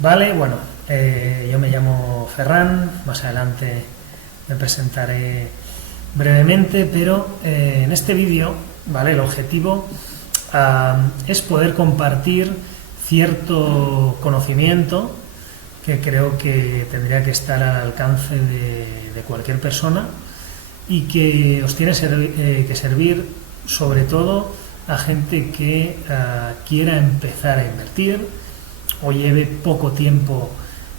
Vale, bueno, yo me llamo Ferran, más adelante me presentaré brevemente, pero en este vídeo, ¿vale? El objetivo es poder compartir cierto conocimiento que creo que tendría que estar al alcance de cualquier persona y que os tiene que servir sobre todo a gente que quiera empezar a invertir o lleve poco tiempo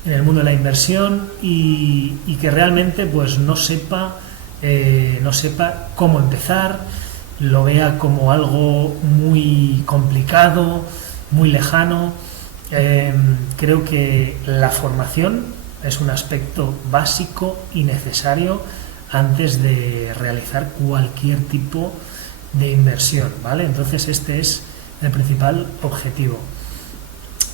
en el mundo de la inversión y que realmente pues no sepa cómo empezar, lo vea como algo muy complicado, muy lejano. Creo que la formación es un aspecto básico y necesario antes de realizar cualquier tipo de inversión, ¿vale? Entonces este es el principal objetivo.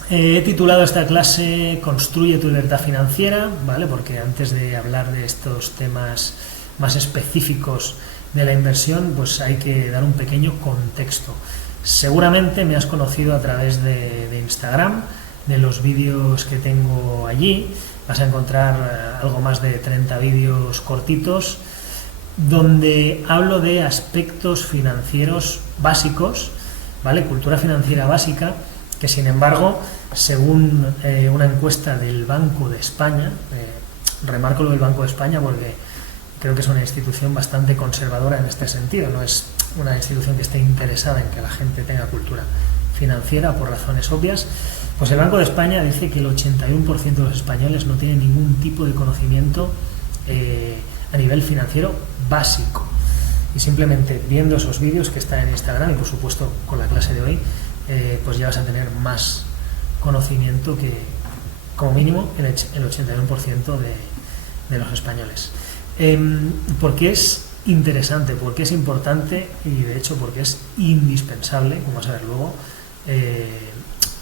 He titulado esta clase Construye tu libertad financiera, ¿vale? Porque antes de hablar de estos temas más específicos de la inversión, pues hay que dar un pequeño contexto. Seguramente me has conocido a través de Instagram, de los vídeos que tengo allí. Vas a encontrar algo más de 30 vídeos cortitos donde hablo de aspectos financieros básicos, ¿vale? Cultura financiera básica, que sin embargo, según una encuesta del Banco de España, remarco lo del Banco de España porque creo que es una institución bastante conservadora en este sentido, no es una institución que esté interesada en que la gente tenga cultura financiera por razones obvias. Pues el Banco de España dice que el 81% de los españoles no tienen ningún tipo de conocimiento a nivel financiero básico. Y simplemente viendo esos vídeos que están en Instagram y por supuesto con la clase de hoy, pues ya vas a tener más conocimiento que como mínimo el 81% de los españoles. Porque es interesante, porque es importante y de hecho porque es indispensable, como vas a ver luego,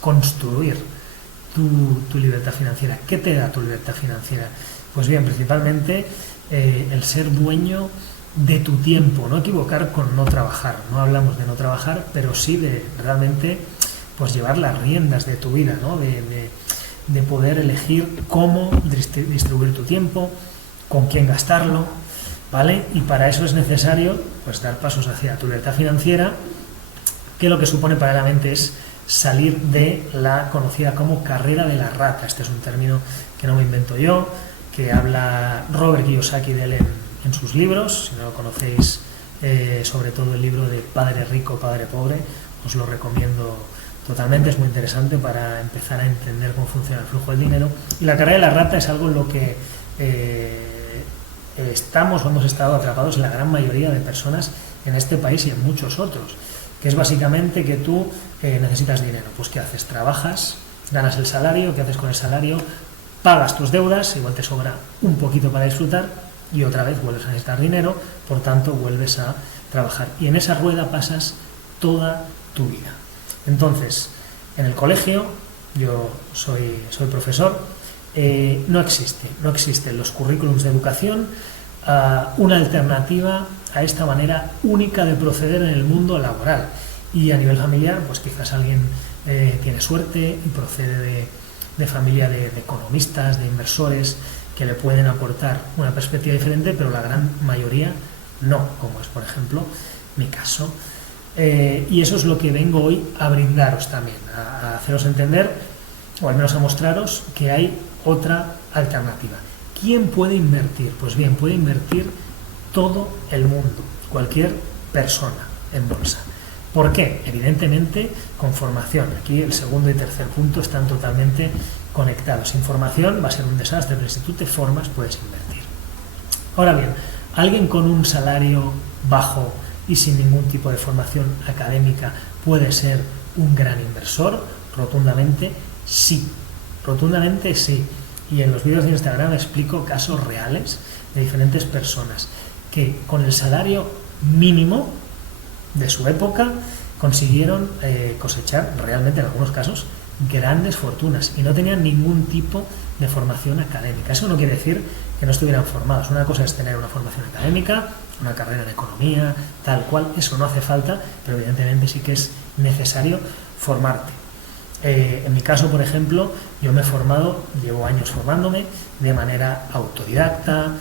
construir tu libertad financiera. ¿Qué te da tu libertad financiera? Pues bien, principalmente el ser dueño de tu tiempo, no equivocar con no trabajar. No hablamos de no trabajar, pero sí de realmente pues llevar las riendas de tu vida, ¿no? De poder elegir cómo distribuir tu tiempo, con quién gastarlo, ¿vale? Y para eso es necesario pues dar pasos hacia tu libertad financiera, que lo que supone paralelamente es salir de la conocida como carrera de la rata. Este es un término que no me invento yo, que habla Robert Kiyosaki de él en sus libros. Si no lo conocéis, sobre todo el libro de Padre Rico, Padre Pobre, os lo recomiendo totalmente, es muy interesante para empezar a entender cómo funciona el flujo del dinero. Y la carrera de la rata es algo en lo que estamos o hemos estado atrapados la gran mayoría de personas en este país y en muchos otros, que es básicamente que tú necesitas dinero. Pues ¿qué haces? Trabajas, ganas el salario, ¿qué haces con el salario? Pagas tus deudas, igual te sobra un poquito para disfrutar y otra vez vuelves a necesitar dinero, por tanto vuelves a trabajar. Y en esa rueda pasas toda tu vida. Entonces, en el colegio, yo soy profesor, no existe en los currículums de educación una alternativa a esta manera única de proceder en el mundo laboral. Y a nivel familiar, pues quizás alguien tiene suerte y procede de familia de economistas, de inversores, que le pueden aportar una perspectiva diferente, pero la gran mayoría no, como es por ejemplo mi caso. Y eso es lo que vengo hoy a brindaros también, a haceros entender, o al menos a mostraros que hay otra alternativa. ¿Quién puede invertir? Pues bien, puede invertir todo el mundo, cualquier persona en bolsa. ¿Por qué? Evidentemente con formación. Aquí el segundo y tercer punto están totalmente conectados. Sin formación va a ser un desastre, pero si tú te formas puedes invertir. Ahora bien, alguien con un salario bajo y sin ningún tipo de formación académica puede ser un gran inversor. Rotundamente sí. Rotundamente sí. Y en los vídeos de Instagram explico casos reales de diferentes personas que con el salario mínimo de su época consiguieron cosechar realmente en algunos casos grandes fortunas y no tenían ningún tipo de formación académica. Eso no quiere decir que no estuvieran formados. Una cosa es tener una formación académica, una carrera en economía, tal cual, eso no hace falta, pero evidentemente sí que es necesario formarte. En mi caso, por ejemplo, yo me he formado, llevo años formándome de manera autodidacta,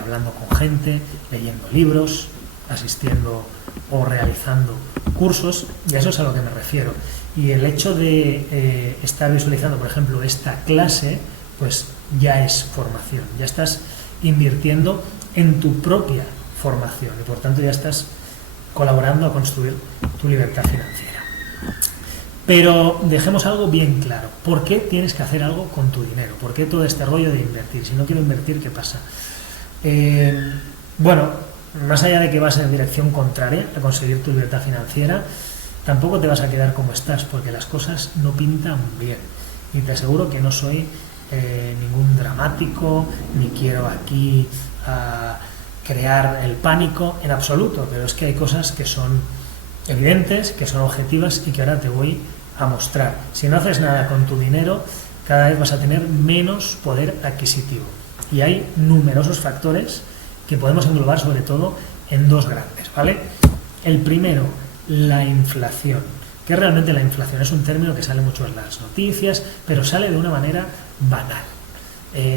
hablando con gente, leyendo libros, asistiendo o realizando cursos, y a eso es a lo que me refiero. Y el hecho de estar visualizando, por ejemplo, esta clase, pues ya es formación, ya estás invirtiendo en tu propia formación y por tanto ya estás colaborando a construir tu libertad financiera. Pero dejemos algo bien claro. ¿Por qué tienes que hacer algo con tu dinero? ¿Por qué todo este rollo de invertir? Si no quiero invertir, ¿qué pasa? Bueno, más allá de que vas en dirección contraria a conseguir tu libertad financiera, tampoco te vas a quedar como estás, porque las cosas no pintan bien. Y te aseguro que no soy ningún dramático, ni quiero aquí crear el pánico en absoluto, pero es que hay cosas que son evidentes, que son objetivas y que ahora te voy a mostrar. Si no haces nada con tu dinero, cada vez vas a tener menos poder adquisitivo. Y hay numerosos factores que podemos englobar sobre todo en dos grandes, ¿vale? El primero, la inflación. ¿Qué es realmente la inflación? Es un término que sale mucho en las noticias, pero sale de una manera banal.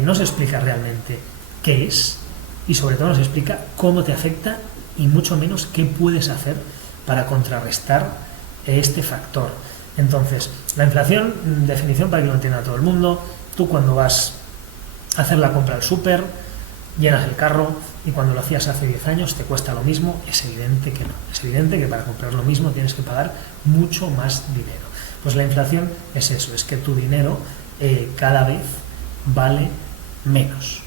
No se explica realmente qué es y sobre todo no se explica cómo te afecta y mucho menos qué puedes hacer para contrarrestar este factor. Entonces, la inflación, definición para que lo entienda todo el mundo, tú cuando vas a hacer la compra al súper, llenas el carro y cuando lo hacías hace 10 años te cuesta lo mismo, es evidente que no. Es evidente que para comprar lo mismo tienes que pagar mucho más dinero. Pues la inflación es eso, es que tu dinero cada vez vale menos.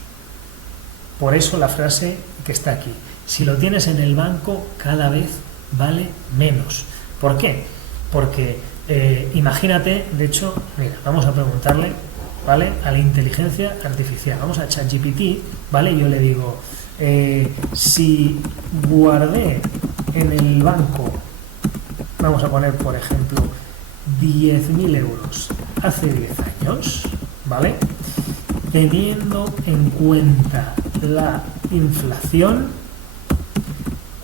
Por eso la frase que está aquí, si lo tienes en el banco cada vez vale menos. ¿Por qué? Porque imagínate, de hecho, mira, vamos a preguntarle, ¿vale?, a la inteligencia artificial. Vamos a ChatGPT, ¿vale? Y yo le digo, si guardé en el banco, vamos a poner, por ejemplo, 10.000 euros hace 10 años, ¿vale?, teniendo en cuenta la inflación,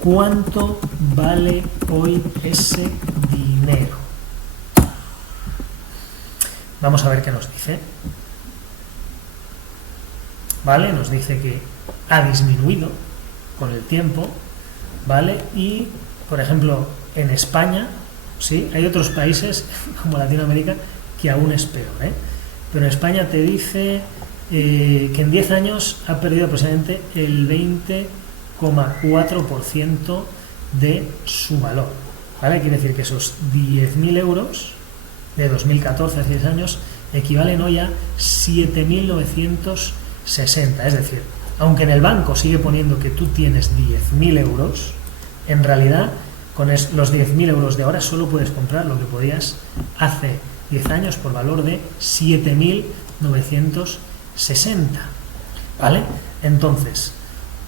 ¿cuánto vale hoy ese dinero? Vamos a ver qué nos dice. ¿Vale? Nos dice que ha disminuido con el tiempo, ¿vale? Y, por ejemplo, en España, sí, hay otros países como Latinoamérica que aún es peor, ¿eh? Pero en España te dice que en 10 años ha perdido aproximadamente el 20,4% de su valor, ¿vale? Quiere decir que esos 10.000 euros de 2014, hace 10 años, equivalen hoy a 7.960. Es decir, aunque en el banco sigue poniendo que tú tienes 10.000 euros, en realidad con los 10.000 euros de ahora solo puedes comprar lo que podías hace 10 años por valor de 7.960. ¿Vale? Entonces,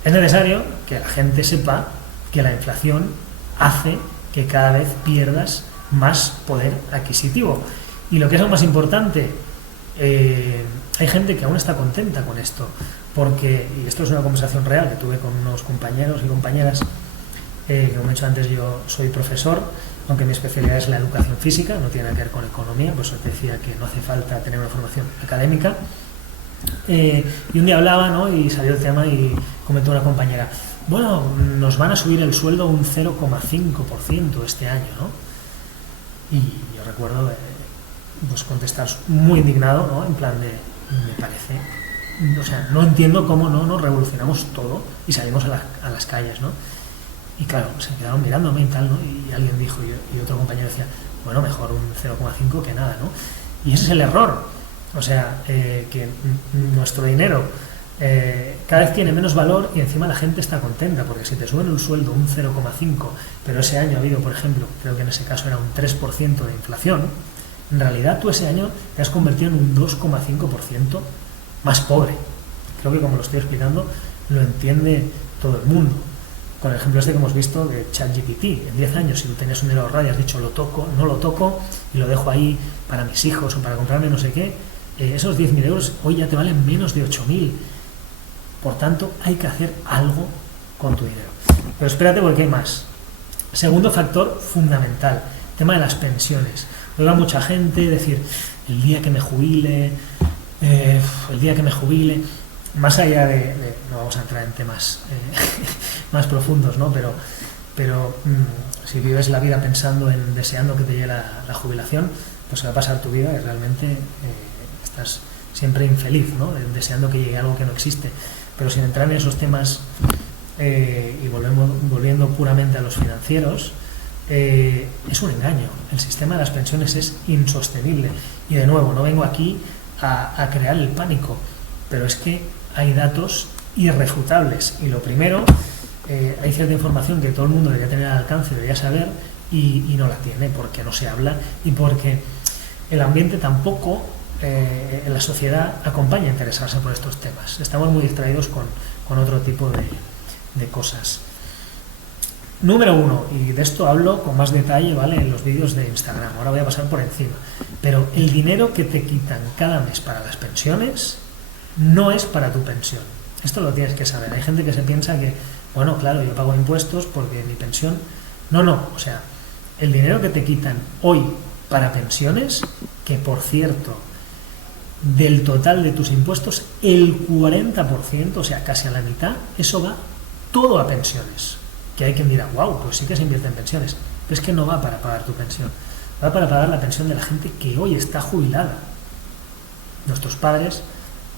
es necesario que la gente sepa que la inflación hace que cada vez pierdas más poder adquisitivo. Y lo que es aún más importante, hay gente que aún está contenta con esto, porque, y esto es una conversación real que tuve con unos compañeros y compañeras, como he dicho antes, yo soy profesor, aunque mi especialidad es la educación física, no tiene nada que ver con economía, por eso te decía que no hace falta tener una formación académica. Y un día hablaba, ¿no?, y salió el tema y comentó una compañera, bueno, nos van a subir el sueldo un 0,5% este año, ¿no? Y yo recuerdo pues contestar muy indignado, ¿no?, en plan de, me parece, o sea, no entiendo cómo no nos revolucionamos todo y salimos a las calles, ¿no? Y claro, se quedaron mirándome y tal, ¿no? Y alguien dijo, y otro compañero decía, bueno, mejor un 0,5 que nada, ¿no? Y ese es el error, o sea, que nuestro dinero cada vez tiene menos valor y encima la gente está contenta, porque si te suben el sueldo un 0,5, pero ese año ha habido, por ejemplo, creo que en ese caso era un 3% de inflación, en realidad tú ese año te has convertido en un 2,5% más pobre. Creo que como lo estoy explicando, lo entiende todo el mundo. Con el ejemplo este que hemos visto de ChatGPT, en 10 años, si tú tenías un dinero ahorrado y has dicho lo toco, no lo toco y lo dejo ahí para mis hijos o para comprarme no sé qué, esos 10.000 euros hoy ya te valen menos de 8.000. Por tanto, hay que hacer algo con tu dinero. Pero espérate porque hay más. Segundo factor fundamental, tema de las pensiones. Oigo a mucha gente decir, el día que me jubile, más allá no vamos a entrar en temas más profundos, ¿no? Pero si vives la vida pensando en deseando que te llegue la jubilación, pues se va a pasar tu vida y realmente estás siempre infeliz, ¿no? Deseando que llegue algo que no existe. Pero sin entrar en esos temas y volviendo puramente a los financieros, es un engaño. El sistema de las pensiones es insostenible. Y de nuevo, no vengo aquí a crear el pánico, pero es que hay datos irrefutables. Y lo primero, hay cierta información que todo el mundo debería tener al alcance, debería saber, y no la tiene porque no se habla y porque el ambiente tampoco en la sociedad acompaña a interesarse por estos temas. Estamos muy distraídos con otro tipo de cosas. Número 1, y de esto hablo con más detalle, ¿vale?, en los vídeos de Instagram. Ahora voy a pasar por encima. Pero el dinero que te quitan cada mes para las pensiones no es para tu pensión. Esto lo tienes que saber. Hay gente que se piensa que, bueno, claro, yo pago impuestos porque mi pensión... No, o sea, el dinero que te quitan hoy para pensiones, que por cierto, del total de tus impuestos, el 40%, o sea, casi a la mitad, eso va todo a pensiones. Que hay quien dirá, wow, pues sí que se invierte en pensiones. Pero es que no va para pagar tu pensión. Va para pagar la pensión de la gente que hoy está jubilada. Nuestros padres,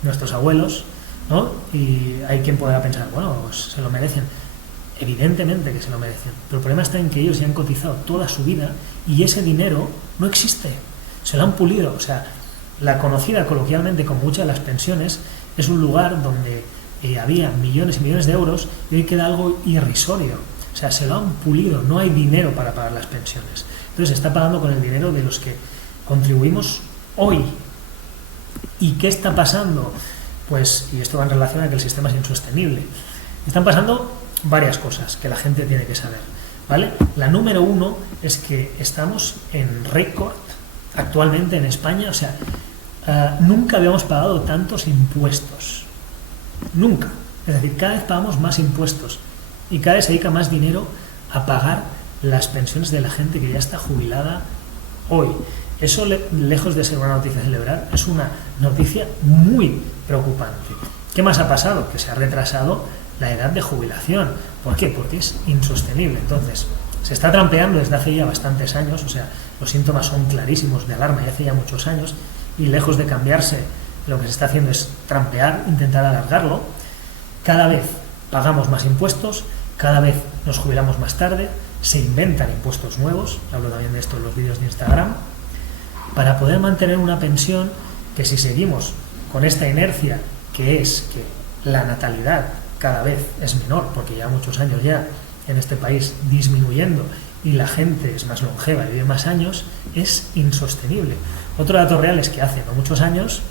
nuestros abuelos, ¿no? Y hay quien pueda pensar, bueno, pues se lo merecen. Evidentemente que se lo merecen. Pero el problema está en que ellos ya han cotizado toda su vida y ese dinero no existe. Se lo han pulido. O sea, la conocida coloquialmente como hucha de las pensiones es un lugar donde había millones y millones de euros y hoy queda algo irrisorio. O sea, se lo han pulido, no hay dinero para pagar las pensiones. Entonces se está pagando con el dinero de los que contribuimos hoy. ¿Y qué está pasando? Pues, y esto va en relación a que el sistema es insostenible. Están pasando varias cosas que la gente tiene que saber, ¿vale? La número 1 es que estamos en récord actualmente en España, o sea, nunca habíamos pagado tantos impuestos. Nunca. Es decir, cada vez pagamos más impuestos y cada vez se dedica más dinero a pagar las pensiones de la gente que ya está jubilada hoy. Eso, lejos de ser una noticia a celebrar, es una noticia muy preocupante. ¿Qué más ha pasado? Que se ha retrasado la edad de jubilación. ¿Por qué? Porque es insostenible. Entonces, se está trampeando desde hace ya bastantes años, o sea, los síntomas son clarísimos de alarma y hace ya muchos años, y lejos de cambiarse, lo que se está haciendo es trampear, intentar alargarlo. Cada vez pagamos más impuestos, cada vez nos jubilamos más tarde, se inventan impuestos nuevos, hablo también de esto en los vídeos de Instagram, para poder mantener una pensión que, si seguimos con esta inercia, que es que la natalidad cada vez es menor, porque lleva muchos años ya en este país disminuyendo y la gente es más longeva y vive más años, es insostenible. Otro dato real es que hace no muchos años,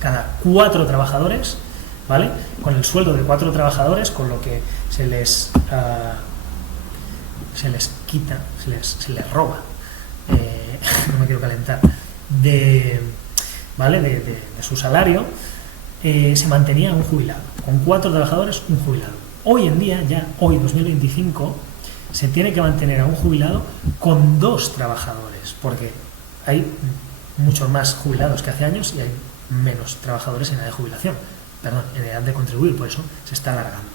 cada 4 trabajadores, ¿vale?, con el sueldo de 4 trabajadores, con lo que se les quita, se les roba, no me quiero calentar, ¿vale?, de su salario, se mantenía un jubilado. Con 4 trabajadores, un jubilado. Hoy en día, ya hoy, 2025, se tiene que mantener a un jubilado con 2 trabajadores, porque hay muchos más jubilados que hace años y hay menos trabajadores en edad de jubilación, en edad de contribuir, por eso se está alargando.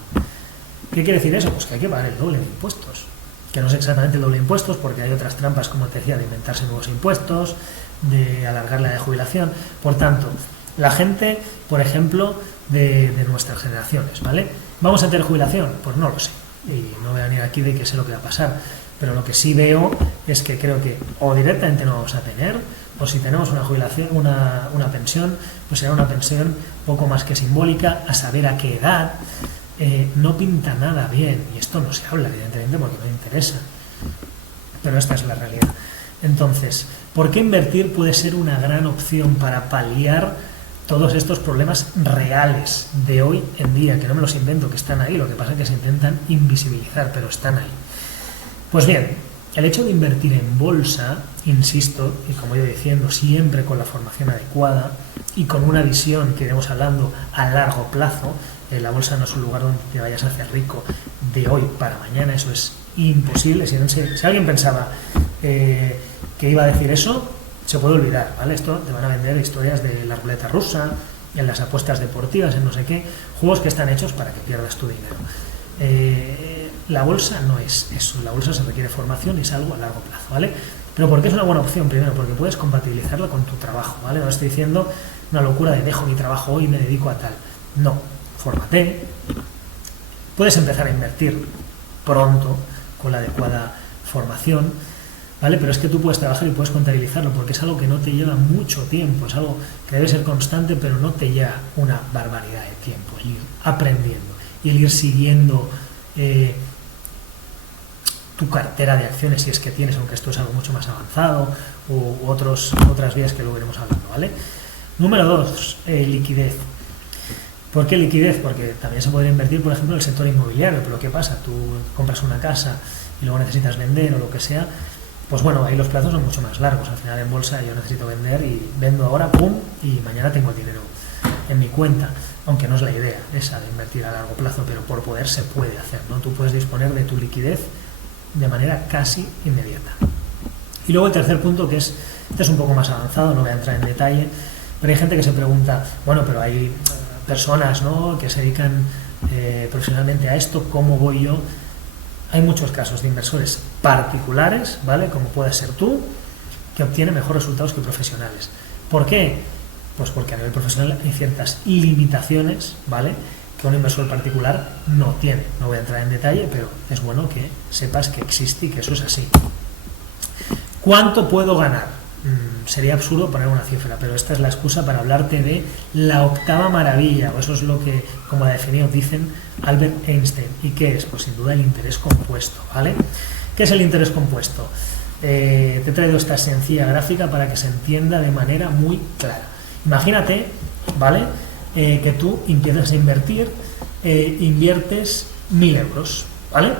¿Qué quiere decir eso? Pues que hay que pagar el doble de impuestos, que no es exactamente el doble de impuestos, porque hay otras trampas, como te decía, de inventarse nuevos impuestos, de alargar la edad de jubilación. Por tanto, la gente, por ejemplo, de nuestras generaciones, ¿vale? ¿Vamos a tener jubilación? Pues no lo sé, y no voy a venir aquí de que sé lo que va a pasar, pero lo que sí veo es que creo que o directamente no vamos a tener, o si tenemos una jubilación, una pensión, pues será una pensión poco más que simbólica, a saber a qué edad. No pinta nada bien, y esto no se habla, evidentemente, porque no interesa, pero esta es la realidad. Entonces, ¿por qué invertir puede ser una gran opción para paliar todos estos problemas reales de hoy en día, que no me los invento, que están ahí, lo que pasa es que se intentan invisibilizar, pero están ahí? Pues bien, el hecho de invertir en bolsa, insisto, y como yo diciendo, siempre con la formación adecuada y con una visión que iremos hablando a largo plazo, la bolsa no es un lugar donde te vayas a hacer rico de hoy para mañana, eso es imposible. Si alguien pensaba, que iba a decir eso, se puede olvidar, ¿vale? Esto te van a vender historias de la ruleta rusa, en las apuestas deportivas, en no sé qué, juegos que están hechos para que pierdas tu dinero. La bolsa no es eso, la bolsa se requiere formación y es algo a largo plazo, ¿vale? Pero ¿por qué es una buena opción? Primero, porque puedes compatibilizarla con tu trabajo, ¿vale? No estoy diciendo una locura de dejo mi trabajo hoy y me dedico a tal. No, fórmate, puedes empezar a invertir pronto con la adecuada formación, ¿vale? Pero es que tú puedes trabajar y puedes contabilizarlo porque es algo que no te lleva mucho tiempo, es algo que debe ser constante, pero no te lleva una barbaridad de tiempo, el ir aprendiendo y el ir siguiendo tu cartera de acciones si es que tienes, aunque esto es algo mucho más avanzado, u otras vías que luego iremos hablando, ¿vale? Número 2, liquidez. ¿Por qué liquidez? Porque también se podría invertir, por ejemplo, en el sector inmobiliario, pero ¿qué pasa? Tú compras una casa y luego necesitas vender o lo que sea, pues bueno, ahí los plazos son mucho más largos. Al final en bolsa yo necesito vender y vendo ahora, pum, y mañana tengo el dinero en mi cuenta, aunque no es la idea esa de invertir a largo plazo, pero por poder se puede hacer, ¿no? Tú puedes disponer de tu liquidez de manera casi inmediata. Y luego el tercer punto, que este es un poco más avanzado, no voy a entrar en detalle, pero hay gente que se pregunta, bueno, pero hay personas, ¿no?, que se dedican profesionalmente a esto, ¿cómo voy yo? Hay muchos casos de inversores particulares, ¿vale?, como puedes ser tú, que obtienen mejores resultados que profesionales. ¿Por qué? Pues porque a nivel profesional hay ciertas limitaciones, ¿vale?, que un inversor particular no tiene. No voy a entrar en detalle, pero es bueno que sepas que existe y que eso es así. ¿Cuánto puedo ganar? Sería absurdo poner una cifra, pero esta es la excusa para hablarte de la octava maravilla, o eso es lo que, como la definió, dicen Albert Einstein. ¿Y qué es? Pues sin duda el interés compuesto, ¿vale? ¿Qué es el interés compuesto? Te he traído esta sencilla gráfica para que se entienda de manera muy clara. Imagínate, ¿vale?, que tú empiezas a invertir, inviertes 1.000 euros, ¿vale?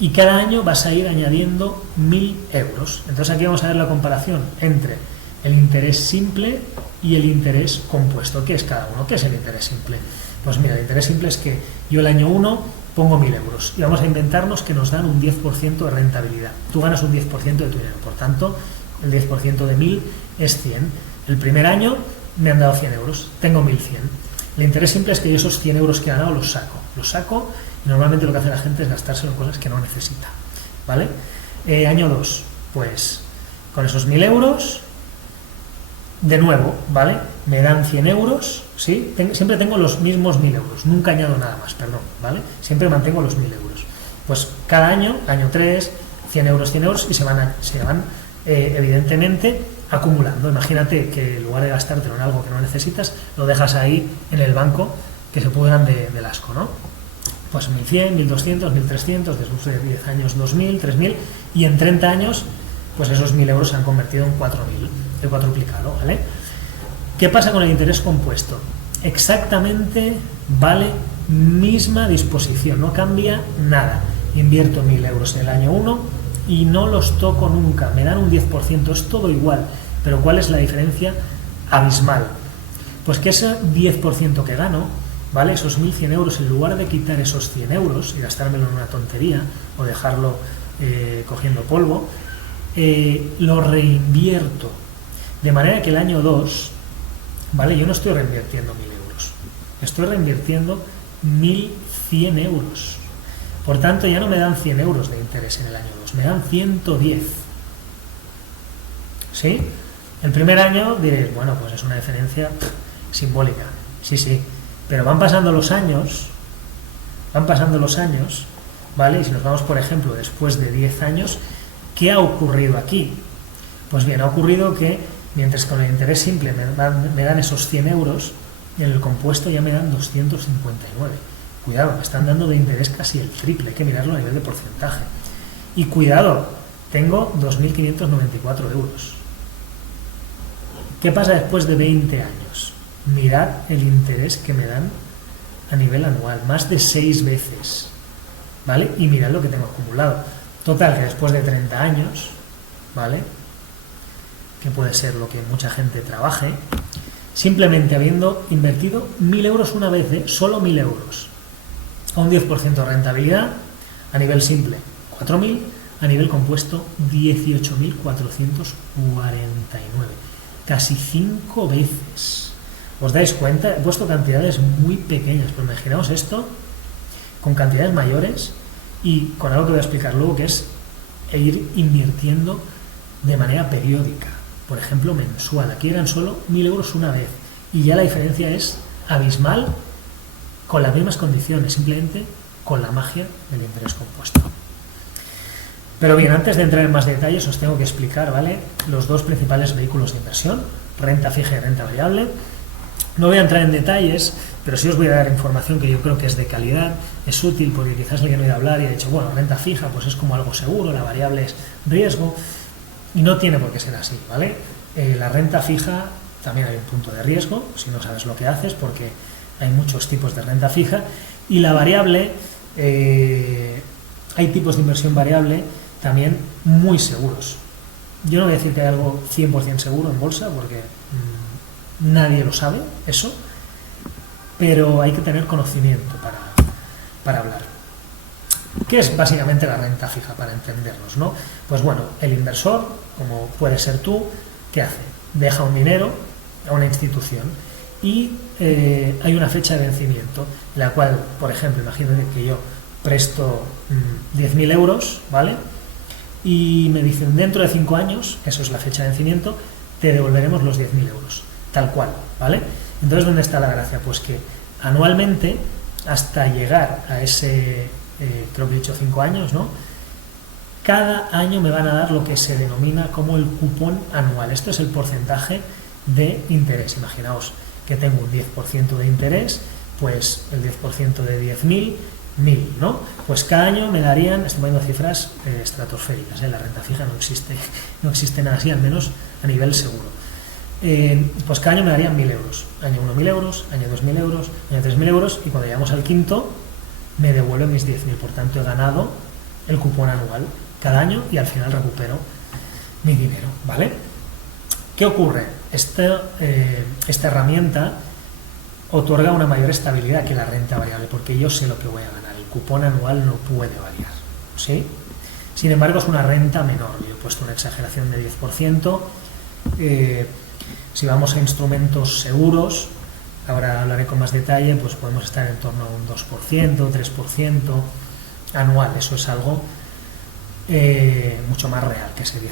Y cada año vas a ir añadiendo 1.000 euros. Entonces aquí vamos a ver la comparación entre el interés simple y el interés compuesto. ¿Qué es cada uno? ¿Qué es el interés simple? Pues mira, el interés simple es que yo el año 1 pongo 1.000 euros y vamos a inventarnos que nos dan un 10% de rentabilidad. Tú ganas un 10% de tu dinero, por tanto, el 10% de 1.000 es 100. El primer año me han dado 100 euros, tengo 1.100. El interés simple es que yo esos 100 euros que he ganado los saco y normalmente lo que hace la gente es gastárselo en cosas que no necesita, ¿vale? Año 2, pues con esos 1.000 euros, de nuevo, ¿vale?, me dan 100 euros, ¿sí? Siempre tengo los mismos 1.000 euros, nunca añado nada más, perdón, ¿vale? Siempre mantengo los 1.000 euros. Pues cada año, año 3, 100 euros y se van evidentemente acumulando. Imagínate que en lugar de gastártelo en algo que no necesitas, lo dejas ahí en el banco, que se pudran del asco, ¿no? Pues 1.100, 1.200, 1.300, después de 10 años 2.000, 3.000, y en 30 años, pues esos 1.000 euros se han convertido en 4.000, el cuatruplicado, ¿vale? ¿Qué pasa con el interés compuesto? Exactamente, vale, misma disposición, no cambia nada. Invierto 1.000 euros en el año 1 y no los toco nunca, me dan un 10%, es todo igual, pero ¿cuál es la diferencia abismal? Pues que ese 10% que gano, ¿vale?, esos 1.100 euros, en lugar de quitar esos 100 euros y gastármelo en una tontería o dejarlo cogiendo polvo, lo reinvierto, de manera que el año 2, ¿vale?, yo no estoy reinvirtiendo 1.000 euros, estoy reinvirtiendo 1.100 euros. Por tanto, ya no me dan 100 euros de interés en el año 2, me dan 110. ¿Sí? El primer año diréis, bueno, pues es una diferencia simbólica. Sí, pero van pasando los años, ¿vale? Y si nos vamos, por ejemplo, después de 10 años, ¿qué ha ocurrido aquí? Pues bien, ha ocurrido que, mientras con el interés simple me dan esos 100 euros, en el compuesto ya me dan 259. Cuidado, me están dando de interés casi el triple, hay que mirarlo a nivel de porcentaje. Y cuidado, tengo 2.594 euros. ¿Qué pasa después de 20 años? Mirad el interés que me dan a nivel anual, más de 6 veces, ¿vale? Y mirad lo que tengo acumulado. Total, que después de 30 años, ¿vale?, que puede ser lo que mucha gente trabaje, simplemente habiendo invertido 1.000 euros una vez, solo 1.000 euros, a un 10% de rentabilidad, a nivel simple 4.000, a nivel compuesto 18.449, casi 5 veces. ¿Os dais cuenta? He puesto cantidades muy pequeñas, pero imaginaos esto con cantidades mayores y con algo que voy a explicar luego, que es ir invirtiendo de manera periódica, por ejemplo mensual. Aquí eran solo 1.000 euros una vez y ya la diferencia es abismal con las mismas condiciones, simplemente con la magia del interés compuesto. Pero bien, antes de entrar en más detalles os tengo que explicar, ¿vale?, los dos principales vehículos de inversión, renta fija y renta variable. No voy a entrar en detalles, pero sí os voy a dar información que yo creo que es de calidad, es útil, porque quizás alguien oído hablar y ha dicho, bueno, renta fija pues es como algo seguro, la variable es riesgo, y no tiene por qué ser así, ¿vale? La renta fija también hay un punto de riesgo, si no sabes lo que haces, porque hay muchos tipos de renta fija, y la variable, hay tipos de inversión variable también muy seguros. Yo no voy a decir que hay algo 100% seguro en bolsa, porque nadie lo sabe, eso, pero hay que tener conocimiento para hablar. ¿Qué es básicamente la renta fija, para entendernos, ¿no? Pues bueno, el inversor, como puede ser tú, ¿qué hace? Deja un dinero a una institución y hay una fecha de vencimiento, en la cual, por ejemplo, imagínate que yo presto 10.000 euros, ¿vale? Y me dicen, dentro de 5 años, eso es la fecha de vencimiento, te devolveremos los 10.000 euros, tal cual, ¿vale? Entonces, ¿dónde está la gracia? Pues que anualmente, hasta llegar a ese, creo que he dicho 5 años, ¿no?, cada año me van a dar lo que se denomina como el cupón anual. Esto es el porcentaje de interés. Imaginaos que tengo un 10% de interés, pues el 10% de 10.000, 1.000, ¿no? Pues cada año me darían, estoy poniendo cifras estratosféricas, la renta fija no existe nada así, al menos a nivel seguro. Pues cada año me darían 1.000 euros. Año 1, 1.000 euros, año 2.000 euros, año 3.000 euros, y cuando llegamos al quinto me devuelven mis 10.000. Por tanto, he ganado el cupón anual cada año y al final recupero mi dinero, ¿vale? ¿Qué ocurre? Esta herramienta otorga una mayor estabilidad que la renta variable, porque yo sé lo que voy a ganar. El cupón anual no puede variar, ¿sí? Sin embargo, es una renta menor. Yo he puesto una exageración de 10%. Si vamos a instrumentos seguros, ahora hablaré con más detalle, pues podemos estar en torno a un 2%, 3% anual. Eso es algo mucho más real que ese 10%,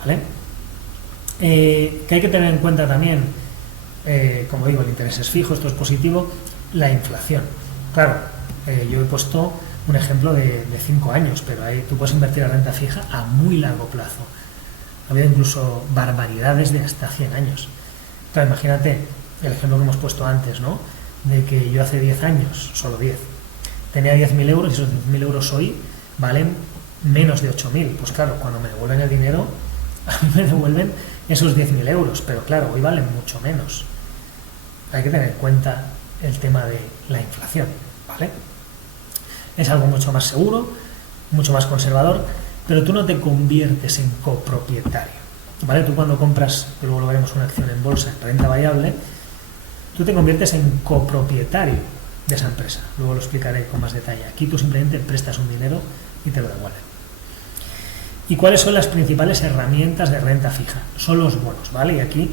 ¿vale? Que hay que tener en cuenta también, como digo, el interés es fijo, esto es positivo, la inflación. Claro, yo he puesto un ejemplo de 5 años, pero ahí tú puedes invertir en renta fija a muy largo plazo. Ha habido incluso barbaridades de hasta 100 años. Claro, imagínate el ejemplo que hemos puesto antes, ¿no?, de que yo hace 10 años, solo 10, tenía 10.000 euros y esos 10.000 euros hoy valen menos de 8.000. Pues claro, cuando me devuelven el dinero, a mí me devuelven esos 10.000 euros, pero claro, hoy valen mucho menos. Hay que tener en cuenta el tema de la inflación, ¿vale? Es algo mucho más seguro, mucho más conservador, pero tú no te conviertes en copropietario, ¿vale? Tú cuando compras, que luego lo veremos, una acción en bolsa, en renta variable, tú te conviertes en copropietario de esa empresa. Luego lo explicaré con más detalle. Aquí tú simplemente prestas un dinero y te lo devuelven. ¿Y cuáles son las principales herramientas de renta fija? Son los bonos, ¿vale? Y aquí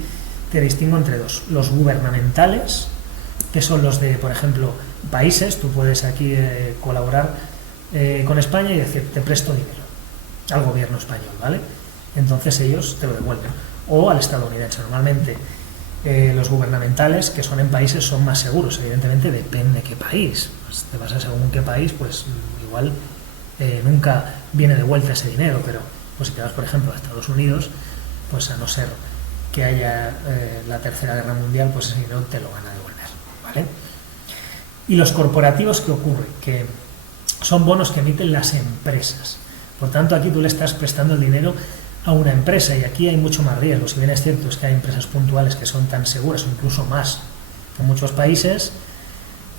te distingo entre dos. Los gubernamentales, que son los de, por ejemplo, países. Tú puedes aquí colaborar con España y decir, te presto dinero al gobierno español, ¿vale? Entonces ellos te lo devuelven. O al estadounidense. Normalmente los gubernamentales, que son en países, son más seguros. Evidentemente depende de qué país. Pues te vas a según qué país, pues igual nunca viene de vuelta ese dinero, pero pues si te vas, por ejemplo, a Estados Unidos, pues a no ser que haya la Tercera Guerra Mundial, pues ese dinero te lo van a devolver, ¿vale? Y los corporativos, ¿qué ocurre? Que son bonos que emiten las empresas. Por tanto, aquí tú le estás prestando el dinero a una empresa y aquí hay mucho más riesgo. Si bien es cierto es que hay empresas puntuales que son tan seguras o incluso más que en muchos países,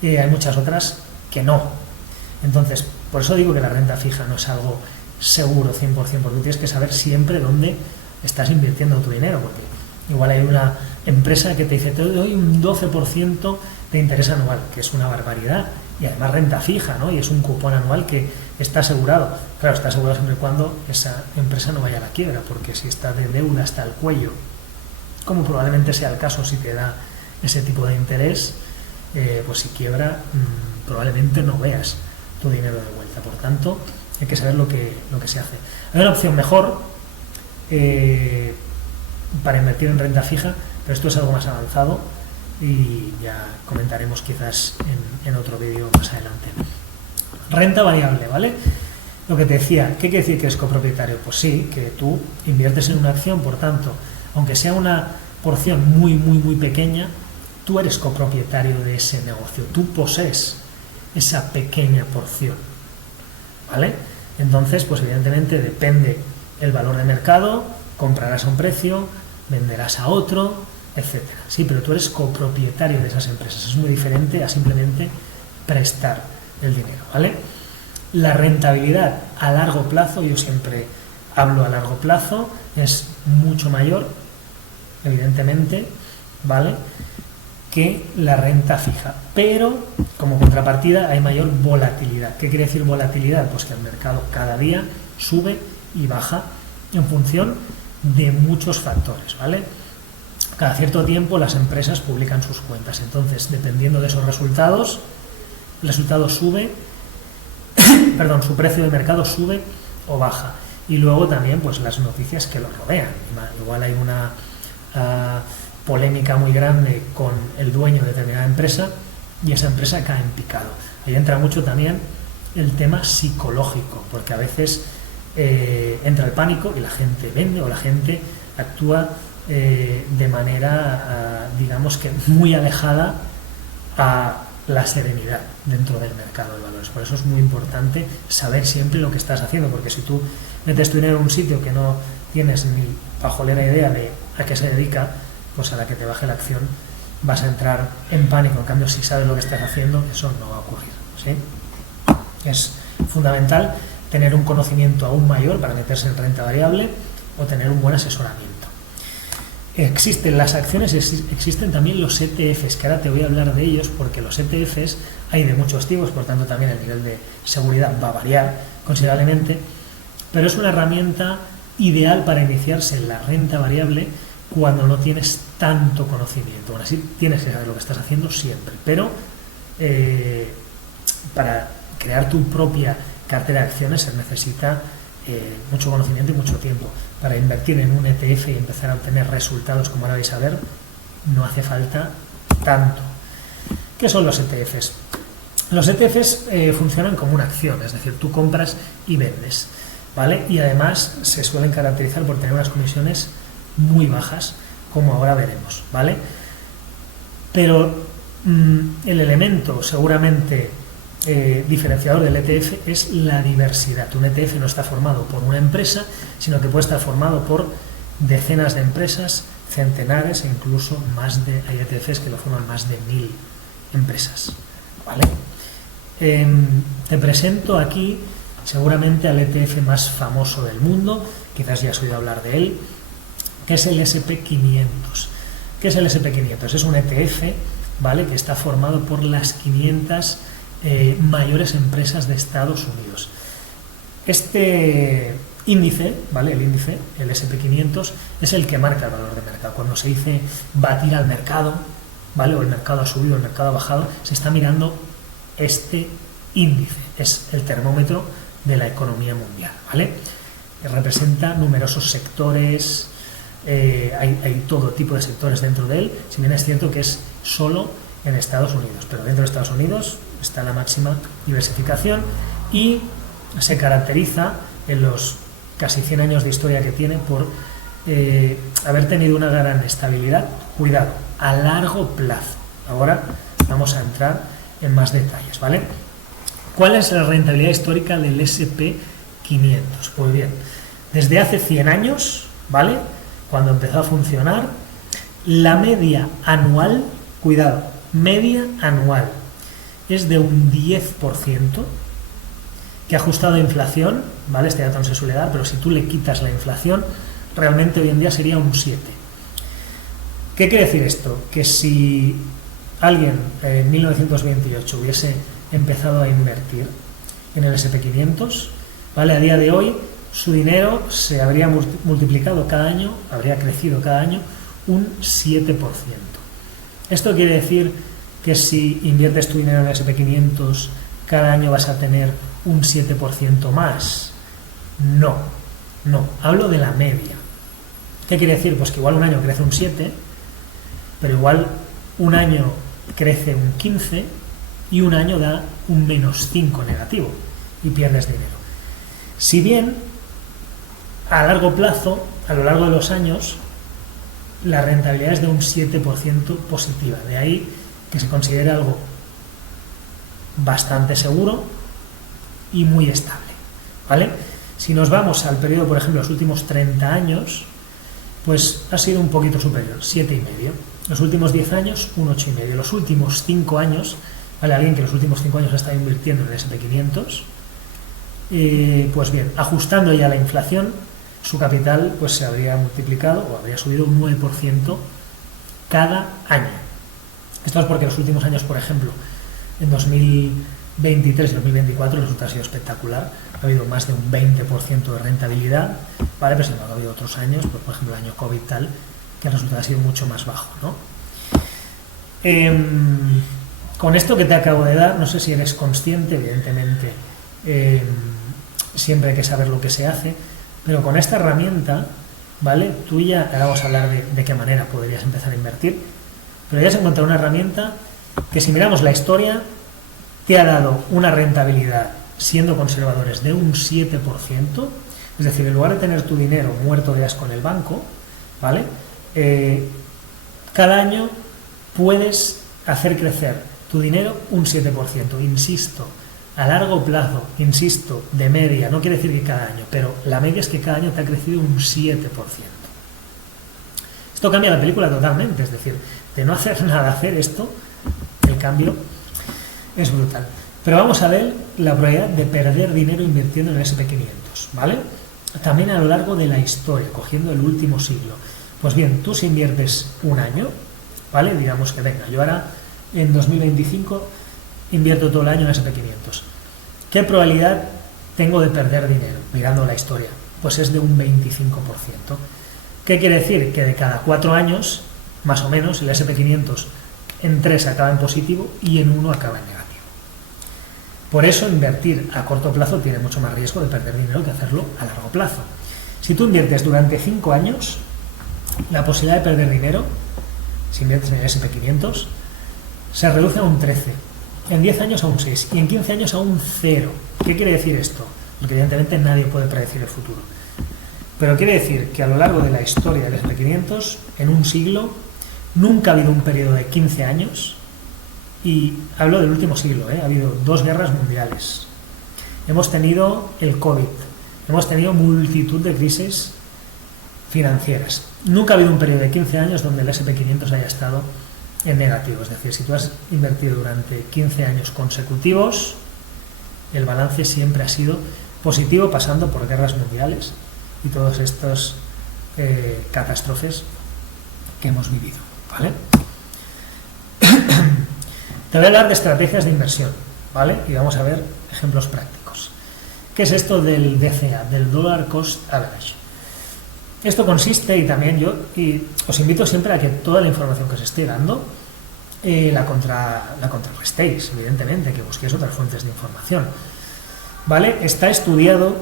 hay muchas otras que no. Entonces, por eso digo que la renta fija no es algo seguro 100%, porque tú tienes que saber siempre dónde estás invirtiendo tu dinero, porque igual hay una empresa que te dice, te doy un 12% de interés anual, que es una barbaridad, y además renta fija, ¿no? Y es un cupón anual que está asegurado. Claro, está asegurado siempre y cuando esa empresa no vaya a la quiebra, porque si está de deuda hasta el cuello, como probablemente sea el caso si te da ese tipo de interés, pues si quiebra, probablemente no veas tu dinero de vuelta. Por tanto, hay que saber lo que se hace. Hay una opción mejor para invertir en renta fija, pero esto es algo más avanzado y ya comentaremos quizás en otro vídeo más adelante. Renta variable, ¿vale? Lo que te decía, ¿qué quiere decir que eres copropietario? Pues sí, que tú inviertes en una acción, por tanto, aunque sea una porción muy, muy, muy pequeña, tú eres copropietario de ese negocio, tú posees esa pequeña porción, ¿vale? Entonces, pues evidentemente depende el valor de mercado, comprarás a un precio, venderás a otro, etcétera. Sí, pero tú eres copropietario de esas empresas, es muy diferente a simplemente prestar el dinero, ¿vale? La rentabilidad a largo plazo, yo siempre hablo a largo plazo, es mucho mayor, evidentemente, ¿vale?, que la renta fija, pero como contrapartida hay mayor volatilidad. ¿Qué quiere decir volatilidad? Pues que el mercado cada día sube y baja en función de muchos factores, ¿vale? Cada cierto tiempo las empresas publican sus cuentas, entonces dependiendo de esos resultados, el resultado sube, perdón, su precio de mercado sube o baja. Y luego también pues las noticias que lo rodean. Igual hay una polémica muy grande con el dueño de determinada empresa y esa empresa cae en picado. Ahí entra mucho también el tema psicológico, porque a veces entra el pánico y la gente vende o la gente actúa de manera, digamos que muy alejada a la serenidad dentro del mercado de valores. Por eso es muy importante saber siempre lo que estás haciendo, porque si tú metes tu dinero en un sitio que no tienes ni pajolera idea de a qué se dedica, pues a la que te baje la acción vas a entrar en pánico. En cambio, si sabes lo que estás haciendo, eso no va a ocurrir, ¿sí? Es fundamental tener un conocimiento aún mayor para meterse en renta variable o tener un buen asesoramiento. Existen las acciones, existen también los ETFs, que ahora te voy a hablar de ellos, porque los ETFs hay de muchos tipos, por tanto también el nivel de seguridad va a variar considerablemente, pero es una herramienta ideal para iniciarse en la renta variable cuando no tienes tanto conocimiento. Aún así tienes que saber lo que estás haciendo siempre, pero para crear tu propia cartera de acciones se necesita mucho conocimiento y mucho tiempo. Para invertir en un ETF y empezar a obtener resultados, como ahora vais a ver, no hace falta tanto. ¿Qué son los ETFs? Los ETFs funcionan como una acción, es decir, tú compras y vendes, ¿vale? Y además se suelen caracterizar por tener unas comisiones muy bajas, como ahora veremos, ¿vale? Pero el elemento seguramente diferenciador del ETF es la diversidad. Un ETF no está formado por una empresa, sino que puede estar formado por decenas de empresas, centenares e incluso hay ETFs que lo forman más de 1000 empresas, ¿vale? Te presento aquí seguramente al ETF más famoso del mundo, quizás ya has oído hablar de él, que es el SP500. ¿Qué es el SP500? Es un ETF, ¿vale?, que está formado por las 500 mayores empresas de Estados Unidos. Este índice, ¿vale?, el índice, el SP500, es el que marca el valor de mercado. Cuando se dice batir al mercado, ¿vale?, o el mercado ha subido, el mercado ha bajado, se está mirando este índice. Es el termómetro de la economía mundial, ¿vale? Representa numerosos sectores, hay todo tipo de sectores dentro de él, si bien es cierto que es solo en Estados Unidos, pero dentro de Estados Unidos está la máxima diversificación y se caracteriza en los casi 100 años de historia que tiene por haber tenido una gran estabilidad, cuidado, a largo plazo. Ahora vamos a entrar en más detalles, ¿vale? ¿Cuál es la rentabilidad histórica del SP500? Pues bien, desde hace 100 años, ¿vale?, cuando empezó a funcionar, la media anual, cuidado, media anual, es de un 10%, que ajustado a inflación, ¿vale?, este dato no se suele dar, pero si tú le quitas la inflación, realmente hoy en día sería un 7%. ¿Qué quiere decir esto? Que si alguien en 1928 hubiese empezado a invertir en el SP500, ¿vale? A día de hoy su dinero se habría multiplicado cada año, habría crecido cada año un 7%. Esto quiere decir que si inviertes tu dinero en el SP500, cada año vas a tener un 7% más. No, hablo de la media. ¿Qué quiere decir? Pues que igual un año crece un 7, pero igual un año crece un 15 y un año da un -5 negativo y pierdes dinero. Si bien a largo plazo, a lo largo de los años, la rentabilidad es de un 7% positiva. De ahí que se considere algo bastante seguro y muy estable, ¿vale? Si nos vamos al periodo, por ejemplo, los últimos 30 años, pues ha sido un poquito superior, 7,5. Los últimos 10 años, un 8,5. Los últimos 5 años, ¿vale? Alguien que los últimos 5 años ha estado invirtiendo en el SP500, pues bien, ajustando ya la inflación, su capital pues se habría multiplicado o habría subido un 9% cada año. Esto es porque los últimos años, por ejemplo, en 2023 y 2024 el resultado ha sido espectacular. Ha habido más de un 20% de rentabilidad, ¿vale? Pero sin embargo ha habido otros años, pues, por ejemplo el año COVID tal, que el resultado ha sido mucho más bajo, ¿no? Con esto que te acabo de dar, no sé si eres consciente, evidentemente siempre hay que saber lo que se hace, pero con esta herramienta, ¿vale? Tú ya, ahora vamos a hablar de qué manera podrías empezar a invertir, pero ya has encontrado una herramienta que, si miramos la historia, te ha dado una rentabilidad, siendo conservadores, de un 7%, es decir, en lugar de tener tu dinero muerto de asco en el banco, ¿vale? Cada año puedes hacer crecer tu dinero un 7%, insisto, a largo plazo, insisto, de media, no quiere decir que cada año, pero la media es que cada año te ha crecido un 7%. Esto cambia la película totalmente, es decir, de no hacer nada, hacer esto, el cambio es brutal. Pero vamos a ver la probabilidad de perder dinero invirtiendo en el SP500, ¿vale? También a lo largo de la historia, cogiendo el último siglo. Pues bien, tú si inviertes un año, ¿vale? Digamos que venga, yo ahora en 2025 invierto todo el año en SP500. ¿Qué probabilidad tengo de perder dinero mirando la historia? Pues es de un 25%. ¿Qué quiere decir? Que de cada 4 años, más o menos, el SP500 en 3 acaba en positivo y en 1 acaba en negativo. Por eso invertir a corto plazo tiene mucho más riesgo de perder dinero que hacerlo a largo plazo. Si tú inviertes durante 5 años, la posibilidad de perder dinero, si inviertes en el SP500, se reduce a un 13, en 10 años a un 6 y en 15 años a un 0. ¿Qué quiere decir esto? Porque evidentemente nadie puede predecir el futuro. Pero quiere decir que a lo largo de la historia del SP500, en un siglo, nunca ha habido un periodo de 15 años, y hablo del último siglo, ha habido 2 guerras mundiales, hemos tenido el COVID, hemos tenido multitud de crisis financieras. Nunca ha habido un periodo de 15 años donde el SP500 haya estado en negativo. Es decir, si tú has invertido durante 15 años consecutivos, el balance siempre ha sido positivo, pasando por guerras mundiales y todas estas catástrofes que hemos vivido, ¿vale? Te voy a hablar de estrategias de inversión, ¿vale? Y vamos a ver ejemplos prácticos. ¿Qué es esto del DCA, del Dollar Cost Average? Esto consiste, y también os invito siempre a que toda la información que os esté dando la contrarrestéis, evidentemente, que busquéis otras fuentes de información, ¿vale? Está estudiado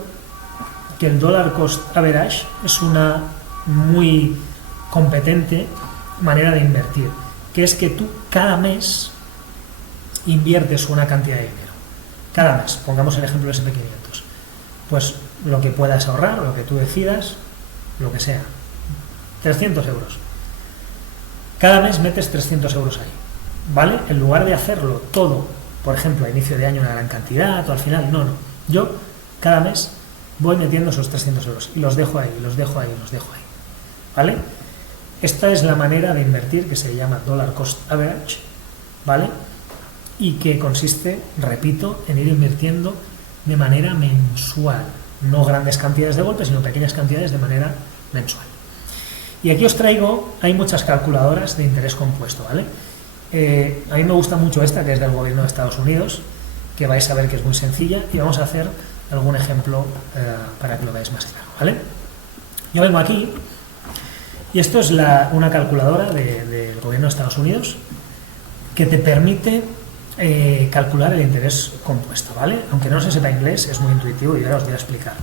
que el Dollar Cost Average es una muy competente manera de invertir, que es que tú cada mes inviertes una cantidad de dinero. Cada mes, pongamos el ejemplo del SP500, pues lo que puedas ahorrar, lo que tú decidas, lo que sea, 300 euros. Cada mes metes 300 euros ahí, ¿vale? En lugar de hacerlo todo, por ejemplo, a inicio de año una gran cantidad o al final, no. Yo cada mes voy metiendo esos 300 euros y los dejo ahí, ¿vale? Esta es la manera de invertir que se llama Dollar Cost Average, ¿vale? Y que consiste, repito, en ir invirtiendo de manera mensual. No grandes cantidades de golpe, sino pequeñas cantidades de manera mensual. Y aquí os traigo, hay muchas calculadoras de interés compuesto, ¿vale? A mí me gusta mucho esta, que es del gobierno de Estados Unidos, que vais a ver que es muy sencilla y vamos a hacer algún ejemplo para que lo veáis más claro, ¿vale? Yo vengo aquí y esto es una calculadora del gobierno de Estados Unidos que te permite calcular el interés compuesto, ¿vale? Aunque no se sepa inglés, es muy intuitivo y ahora os voy a explicar.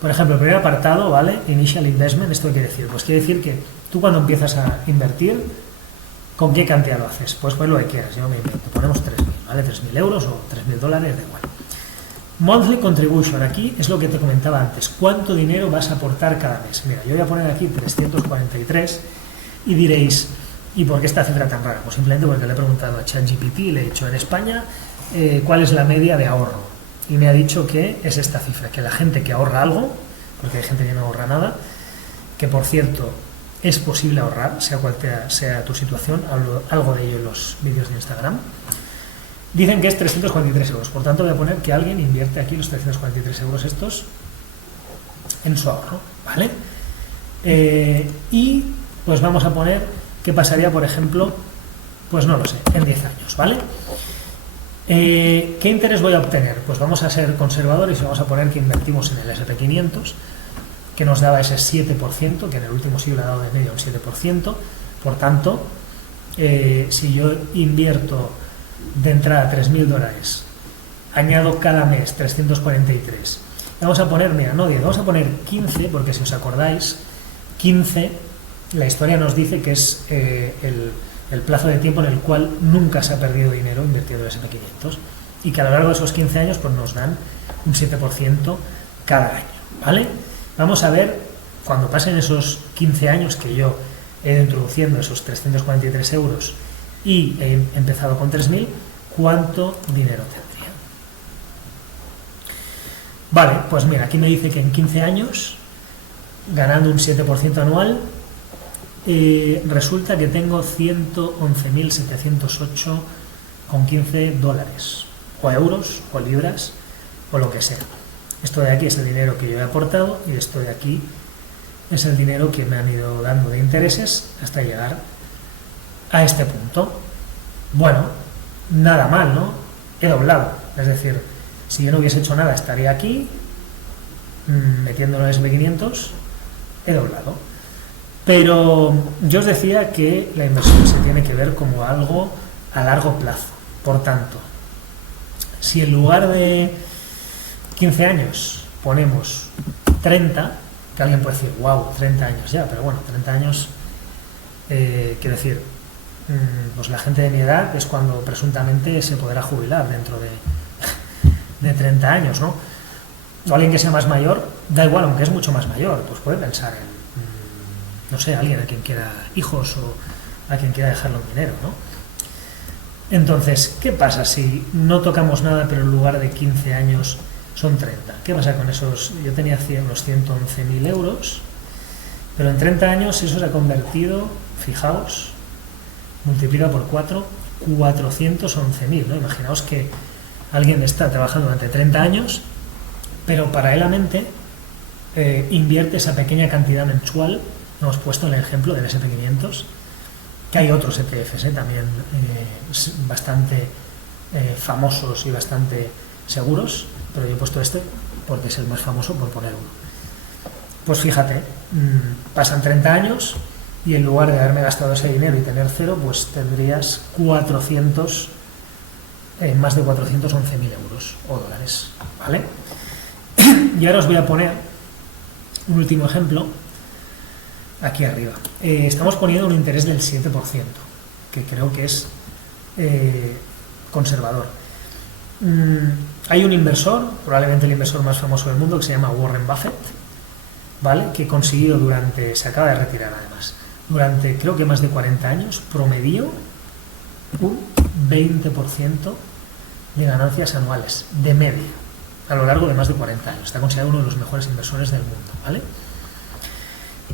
Por ejemplo, el primer apartado, ¿vale? Initial Investment, ¿esto qué quiere decir? Pues quiere decir que tú cuando empiezas a invertir, ¿con qué cantidad lo haces? Pues lo que quieras, yo me invento, ponemos 3.000, ¿vale? 3.000 euros o 3.000 dólares, da igual. Monthly Contribution, aquí es lo que te comentaba antes, ¿cuánto dinero vas a aportar cada mes? Mira, yo voy a poner aquí 343 y diréis, ¿y por qué esta cifra tan rara? Pues simplemente porque le he preguntado a ChatGPT, le he dicho en España, ¿cuál es la media de ahorro? Y me ha dicho que es esta cifra, que la gente que ahorra algo, porque hay gente que no ahorra nada, que por cierto es posible ahorrar, sea cual sea tu situación, hablo algo de ello en los vídeos de Instagram, dicen que es 343 euros, por tanto voy a poner que alguien invierte aquí los 343 euros estos en su ahorro, ¿vale? Y pues vamos a poner qué pasaría, por ejemplo, pues no lo sé, en 10 años, ¿vale? ¿Qué interés voy a obtener? Pues vamos a ser conservadores y vamos a poner que invertimos en el S&P 500, que nos daba ese 7%, que en el último siglo ha dado de media un 7%. Por tanto, si yo invierto de entrada 3.000 dólares, añado cada mes 343, vamos a poner, mira, no 10, vamos a poner 15, porque si os acordáis, 15, la historia nos dice que es el plazo de tiempo en el cual nunca se ha perdido dinero invertido en el S&P 500 y que a lo largo de esos 15 años pues nos dan un 7% cada año, ¿vale? Vamos a ver, cuando pasen esos 15 años que yo he ido introduciendo esos 343 euros y he empezado con 3.000, ¿cuánto dinero tendría? Vale, pues mira, aquí me dice que en 15 años, ganando un 7% anual, resulta que tengo 111.708,15 dólares, o euros, o libras, o lo que sea. Esto de aquí es el dinero que yo he aportado y esto de aquí es el dinero que me han ido dando de intereses hasta llegar a este punto. Bueno, nada mal, ¿no? He doblado, es decir, si yo no hubiese hecho nada estaría aquí, metiéndolo en S&P 500, he doblado. Pero yo os decía que la inversión se tiene que ver como algo a largo plazo. Por tanto, si en lugar de 15 años ponemos 30, que alguien puede decir, wow, 30 años ya, pero bueno, 30 años, quiero decir, pues la gente de mi edad es cuando presuntamente se podrá jubilar dentro de 30 años, ¿no? O alguien que sea más mayor, da igual, aunque es mucho más mayor, pues puede pensar en, no sé, alguien a quien quiera hijos o a quien quiera dejarle un dinero, ¿no? Entonces, ¿qué pasa si no tocamos nada, pero en lugar de 15 años son 30? ¿Qué pasa con esos? Yo tenía unos 111.000 euros, pero en 30 años eso se ha convertido, fijaos, multiplica por 4, 411.000, ¿no? Imaginaos que alguien está trabajando durante 30 años, pero paralelamente invierte esa pequeña cantidad mensual. Hemos puesto el ejemplo del S&P 500, que hay otros ETFs también bastante famosos y bastante seguros, pero yo he puesto este porque es el más famoso, por poner uno. Pues fíjate, pasan 30 años y en lugar de haberme gastado ese dinero y tener cero, pues tendrías más de 411.000 euros o dólares, ¿vale? Y ahora os voy a poner un último ejemplo aquí arriba. Estamos poniendo un interés del 7%, que creo que es conservador. Hay un inversor, probablemente el inversor más famoso del mundo, que se llama Warren Buffett, ¿vale? Que consiguió se acaba de retirar además, durante creo que más de 40 años, promedió un 20% de ganancias anuales, de media, a lo largo de más de 40 años. Está considerado uno de los mejores inversores del mundo, ¿vale?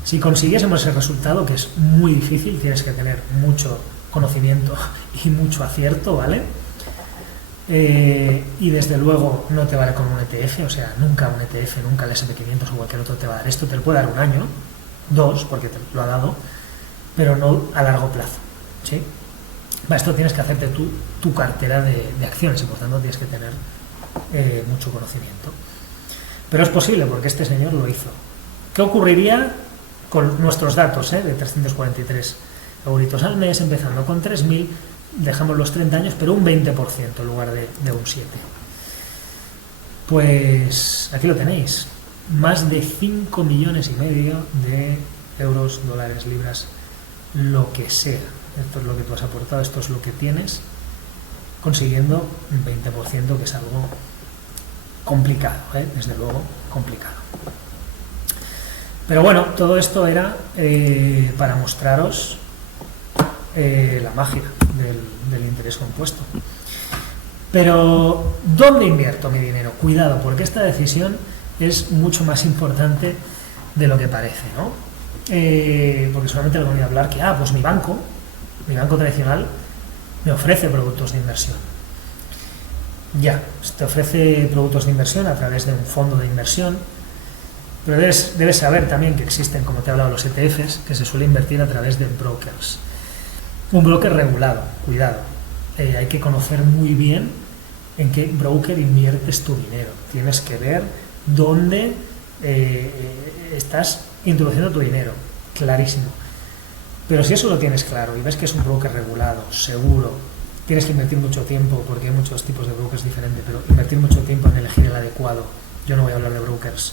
Si consiguiésemos ese resultado, que es muy difícil, tienes que tener mucho conocimiento y mucho acierto, ¿vale? Y desde luego no te vale con un ETF, o sea, nunca un ETF, nunca el S&P 500 o cualquier otro te va a dar esto. Te lo puede dar un año, 2, porque te lo ha dado, pero no a largo plazo, ¿sí? Para esto tienes que hacerte tu cartera de acciones y por tanto tienes que tener mucho conocimiento. Pero es posible porque este señor lo hizo. ¿Qué ocurriría con nuestros datos de 343 euritos al mes, empezando con 3.000, dejamos los 30 años, pero un 20% en lugar de un 7%? Pues aquí lo tenéis, más de 5,5 millones de euros, dólares, libras, lo que sea. Esto es lo que tú has aportado, esto es lo que tienes, consiguiendo un 20%, que es algo complicado, desde luego complicado. Pero bueno, todo esto era para mostraros la magia del interés compuesto. Pero, ¿dónde invierto mi dinero? Cuidado, porque esta decisión es mucho más importante de lo que parece, ¿no? Porque solamente le voy a hablar que, pues mi banco tradicional me ofrece productos de inversión. Ya, te ofrece productos de inversión a través de un fondo de inversión, pero debes saber también que existen, como te he hablado, los ETFs, que se suele invertir a través de brokers. Un broker regulado, cuidado. Hay que conocer muy bien en qué broker inviertes tu dinero. Tienes que ver dónde estás introduciendo tu dinero, clarísimo. Pero si eso lo tienes claro y ves que es un broker regulado, seguro, tienes que invertir mucho tiempo, porque hay muchos tipos de brokers diferentes, pero invertir mucho tiempo en elegir el adecuado. Yo no voy a hablar de brokers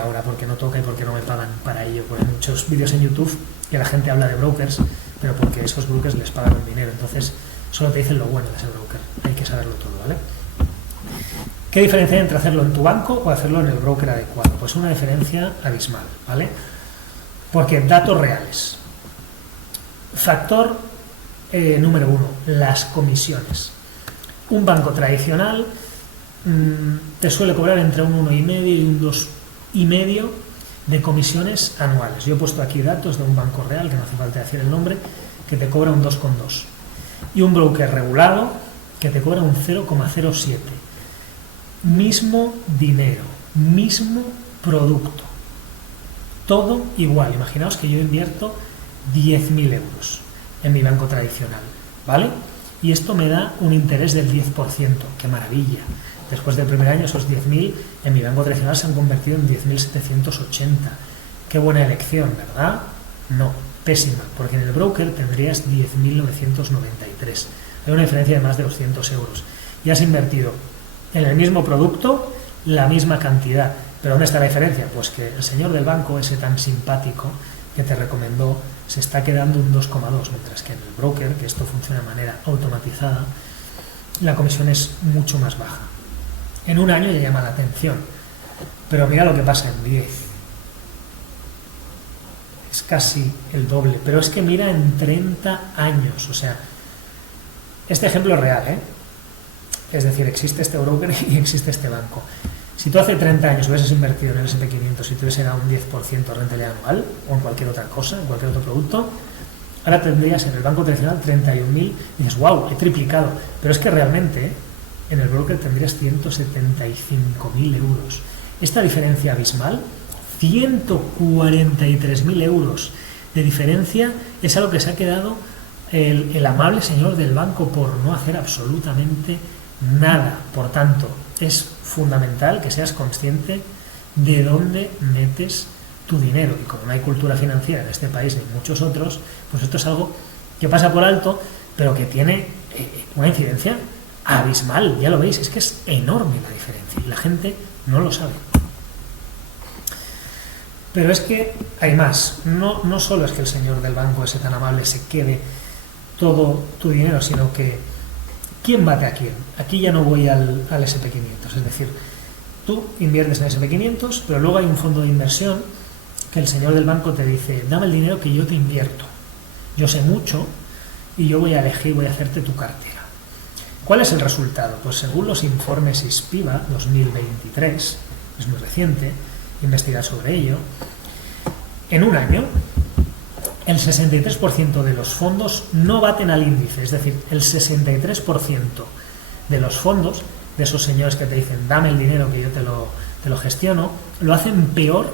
ahora porque no toca y porque no me pagan para ello, porque hay muchos vídeos en YouTube que la gente habla de brokers, pero porque esos brokers les pagan un dinero, entonces solo te dicen lo bueno de ese broker, hay que saberlo todo, ¿vale? ¿Qué diferencia hay entre hacerlo en tu banco o hacerlo en el broker adecuado? Pues una diferencia abismal, ¿vale? Porque datos reales. Factor número 1, las comisiones. Un banco tradicional te suele cobrar entre un 1,5 y un 2,5 de comisiones anuales. Yo he puesto aquí datos de un banco real, que no hace falta decir el nombre, que te cobra un 2,2. Y un broker regulado que te cobra un 0,07. Mismo dinero, mismo producto. Todo igual. Imaginaos que yo invierto 10.000 euros en mi banco tradicional, ¿vale? Y esto me da un interés del 10%. ¡Qué maravilla! Después del primer año, esos 10.000 en mi banco tradicional se han convertido en 10.780. ¡Qué buena elección!, ¿verdad? No, pésima, porque en el broker tendrías 10.993. Hay una diferencia de más de 200 euros. Y has invertido en el mismo producto la misma cantidad. ¿Pero dónde está la diferencia? Pues que el señor del banco, ese tan simpático que te recomendó, se está quedando un 2,2, mientras que en el broker, que esto funciona de manera automatizada, la comisión es mucho más baja. En un año ya llama la atención, pero mira lo que pasa en 10. Es casi el doble, pero es que mira en 30 años, o sea, este ejemplo es real, Es decir, existe este broker y existe este banco. Si tú hace 30 años hubieses invertido en el S&P 500 y te hubiese dado un 10% de rentabilidad anual, o en cualquier otra cosa, en cualquier otro producto, ahora tendrías en el banco tradicional 31.000 y dices, wow, he triplicado. Pero es que realmente en el broker tendrías 175.000 euros. Esta diferencia abismal, 143.000 euros de diferencia, es algo que se ha quedado el amable señor del banco por no hacer absolutamente nada. Por tanto, es fundamental que seas consciente de dónde metes tu dinero. Y como no hay cultura financiera en este país ni en muchos otros, pues esto es algo que pasa por alto, pero que tiene una incidencia abismal. Ya lo veis, es que es enorme la diferencia y la gente no lo sabe. Pero es que hay más. No solo es que el señor del banco ese tan amable se quede todo tu dinero, sino que ¿quién bate a quién? Aquí ya no voy al S&P 500, es decir, tú inviertes en S&P 500, pero luego hay un fondo de inversión que el señor del banco te dice, dame el dinero que yo te invierto. Yo sé mucho y yo voy a elegir, voy a hacerte tu cartera. ¿Cuál es el resultado? Pues según los informes ISPIVA 2023, es muy reciente, investigar sobre ello, en un año el 63% de los fondos no baten al índice, es decir, el 63% de los fondos, de esos señores que te dicen, dame el dinero que yo te lo gestiono, lo hacen peor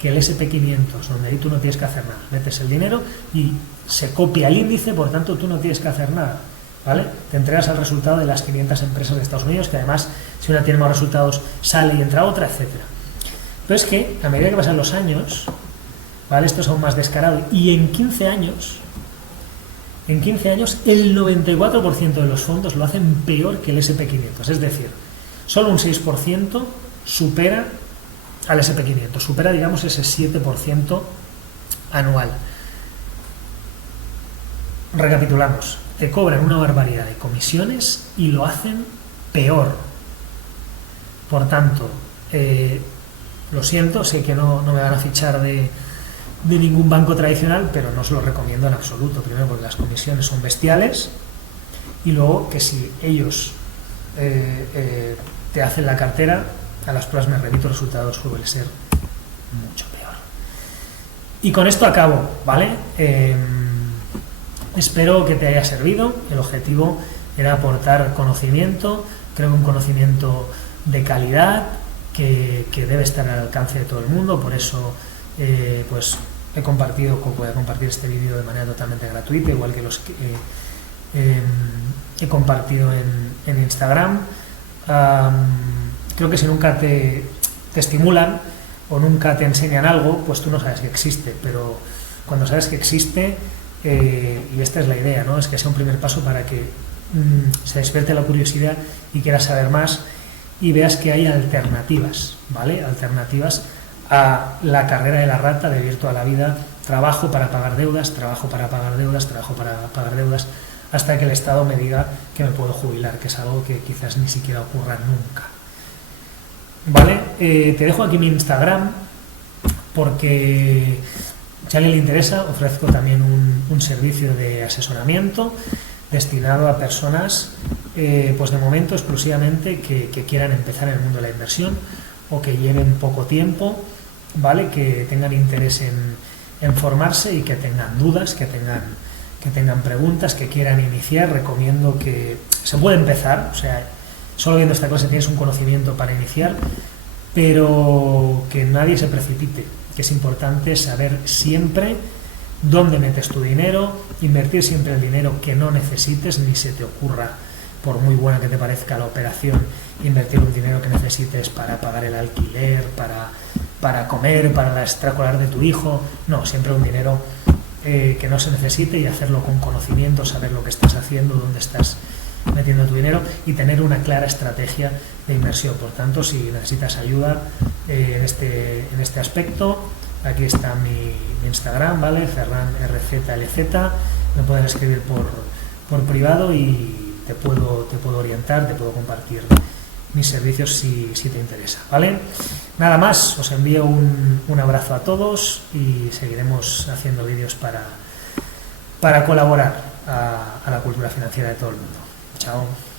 que el SP500, donde ahí tú no tienes que hacer nada. Metes el dinero y se copia el índice, por tanto tú no tienes que hacer nada, ¿vale? Te entregas al resultado de las 500 empresas de Estados Unidos, que además, si una tiene más resultados, sale y entra otra, etcétera. Pero es que, a medida que pasan los años, ¿vale? Esto es aún más descarado, y en 15 años, el 94% de los fondos lo hacen peor que el SP500, es decir, solo un 6% supera al SP500, supera, digamos, ese 7% anual. Recapitulamos, te cobran una barbaridad de comisiones y lo hacen peor. Por tanto, lo siento, sé que no me van a fichar de ningún banco tradicional, pero no os lo recomiendo en absoluto. Primero, porque las comisiones son bestiales, y luego que si ellos te hacen la cartera, a las pruebas me remito, el resultado suele ser mucho peor. Y con esto acabo, ¿vale? Espero que te haya servido. El objetivo era aportar conocimiento, creo que un conocimiento de calidad que debe estar al alcance de todo el mundo. Por eso pues voy a compartir este vídeo de manera totalmente gratuita, igual que los que he compartido en Instagram. Creo que si nunca te estimulan o nunca te enseñan algo, pues tú no sabes que existe, pero cuando sabes que existe, y esta es la idea, ¿no? Es que sea un primer paso para que se despierte la curiosidad y quieras saber más y veas que hay alternativas, ¿vale? Alternativas a la carrera de la rata de vivir toda la vida, trabajo para pagar deudas, trabajo para pagar deudas, trabajo para pagar deudas, hasta que el Estado me diga que me puedo jubilar, que es algo que quizás ni siquiera ocurra nunca. ¿Vale? Te dejo aquí mi Instagram porque si a alguien le interesa, ofrezco también un servicio de asesoramiento destinado a personas, pues de momento exclusivamente que quieran empezar en el mundo de la inversión o que lleven poco tiempo, ¿vale? Que tengan interés en formarse y que tengan dudas, que tengan preguntas, que quieran iniciar. Recomiendo que se puede empezar, o sea, solo viendo esta clase tienes un conocimiento para iniciar, pero que nadie se precipite, que es importante saber siempre dónde metes tu dinero, invertir siempre el dinero que no necesites, ni se te ocurra, por muy buena que te parezca la operación, invertir un dinero que necesites para pagar el alquiler, para comer, para la extraescolar de tu hijo. No, siempre un dinero que no se necesite, y hacerlo con conocimiento, saber lo que estás haciendo, dónde estás metiendo tu dinero y tener una clara estrategia de inversión. Por tanto, si necesitas ayuda en este aspecto, aquí está mi Instagram, ¿vale? FerranRZLZ. Me pueden escribir por privado y te puedo orientar, te puedo compartir mis servicios si te interesa, ¿vale? Nada más, os envío un abrazo a todos y seguiremos haciendo vídeos para colaborar a la cultura financiera de todo el mundo. Chao.